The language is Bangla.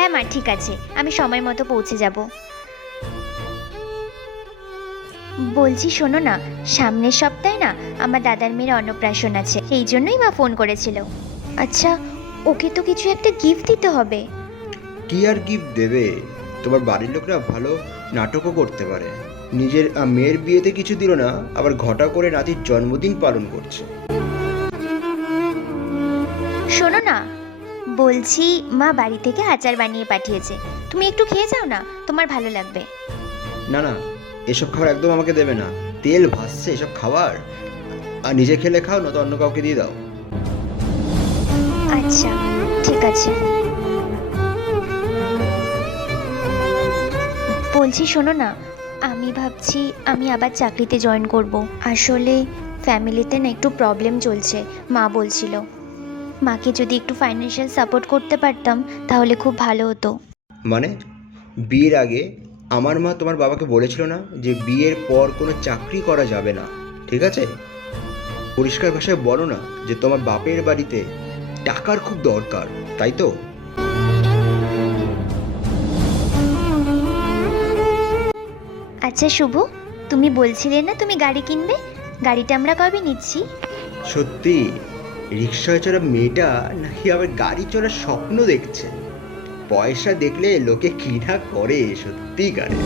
হ্যাঁ মা, ঠিক আছে, আমি সময় মতো পৌঁছে যাব। বলছি শোনো না, সামনের সপ্তাহে না আমার দাদার মেয়ের অন্নপ্রাশন আছে, এই জন্যই মা ফোন করেছিল। আচ্ছা, ওকে তো কিছু একটা গিফট দিতে হবে। কি আর গিফট দেবে? তোমার বাড়ির লোকরা ভালো নাটকও করতে পারে। নিজের মেয়ের বিয়েতে কিছু দিল না, আবার ঘটা করে নাতির জন্মদিন পালন করছে। শোনো না, বলছি মা বাড়ি থেকে আচার বানিয়ে পাঠিয়েছে, তুমি একটু খেয়ে যাও না, তোমার ভালো লাগবে। না না, এসব খাবার একদম আমাকে দেবে না। তেল ভাসছে এসব খাবার। আর নিজে খেলে খাও, না তো অন্য কাউকে দিয়ে দাও। আচ্ছা, ঠিক আছে। বলছি শোনো না, আমি ভাবছি আমি আবার চাকরিতে জয়েন করব। আসলে ফ্যামিলিতে না একটু প্রবলেম চলছে, মা বলছিল। মাকে যদি একটু ফাইন্যান্সিয়াল সাপোর্ট করতে পারতাম তাহলে খুব ভালো হতো। মানে, বিয়ের আগে আমার মা তোমার বাবাকে বলেছিল না যে বিয়ের পর কোনো চাকরি করা যাবে না? ঠিক আছে, পরিষ্কার ভাষায় বলো না যে তোমার বাপের বাড়িতে টাকার খুব দরকার, তাই তো? আচ্ছা শুভ, তুমি বলছিলে না তুমি গাড়ি কিনবে, গাড়িটা আমরা কবে নিচ্ছি? সত্যি? রিক্সায় চড়া মেয়েটা নাকি আবার গাড়ি চড়ার স্বপ্ন দেখছে। পয়সা দেখলে লোকে ঘৃণা করে, সত্যিকারে।